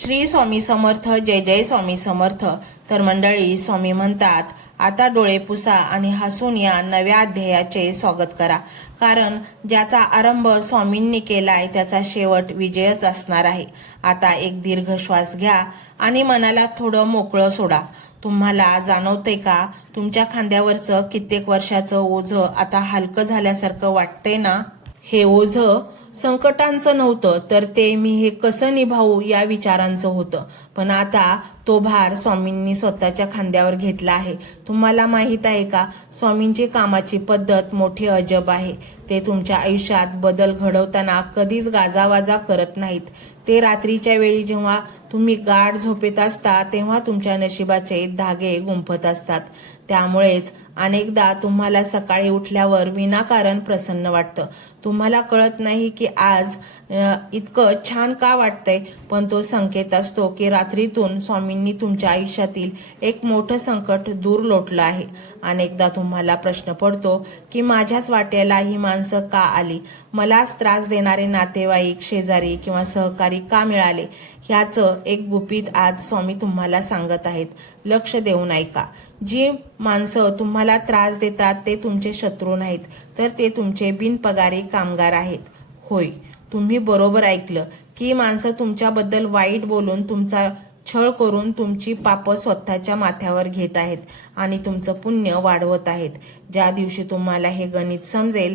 श्री स्वामी समर्थ. जय जय स्वामी समर्थ. तर मंडळी, स्वामी म्हणतात, आता डोळे पुसा आणि हसून या नव्या अध्यायाचे स्वागत करा. कारण ज्याचा आरंभ स्वामींनी केलाय त्याचा शेवट विजयच असणार आहे. आता एक दीर्घ श्वास घ्या आणि मनाला थोडं मोकळं सोडा. तुम्हाला जाणवते का, तुमच्या खांद्यावरचं कित्येक वर्षाचं ओझं आता हलकं झाल्यासारखं वाटतंय ना? हे ओझं संकटांचं नव्हतं, तर ते मी हे कसं निभावू या विचारांचं होतं. पण आता तो भार स्वामींनी स्वतःच्या खांद्यावर घेतला आहे. तुम्हाला माहीत आहे का, स्वामींची कामाची पद्धत मोठी अजब आहे. ते तुमच्या आयुष्यात बदल घडवताना कधीच गाजावाजा करत नाहीत. ते रात्रीच्या वेळी जेव्हा तुम्ही गाढ झोपेत असता तेव्हा तुमच्या नशिबाचे धागे गुंफत असतात. त्यामुळेच अनेकदा तुम्हाला सकाळी उठल्यावर विनाकारण प्रसन्न वाटतं. तुम्हाला कळत नाही की आज इतकं छान का वाटतंय, पण तो संकेत असतो की रात्रीतून स्वामींनी तुमच्या आयुष्यातील एक मोठं संकट दूर लोटलं आहे. अनेकदा तुम्हाला प्रश्न पडतो की माझ्याच वाट्याला ही माणसं का आली, मलाच त्रास देणारे नातेवाईक, शेजारी किंवा सहकारी का मिळाले. ह्याचं एक गुपित आज स्वामी तुम्हाला सांगत आहेत. लक्ष देऊन ऐका. जी माणसं तुम्हाला त्रास देतात ते तुमचे शत्रू नाहीत, तर ते तुमचे बिनपगारी कामगार आहेत. होय, तुम्ही बरोबर ऐकलं की माणसं तुमच्याबद्दल वाईट बोलून, तुमचा छळ करून तुमची पापं स्वतःच्या माथ्यावर घेत आहेत आणि तुमचं पुण्य वाढवत आहेत. ज्या दिवशी तुम्हाला हे गणित समजेल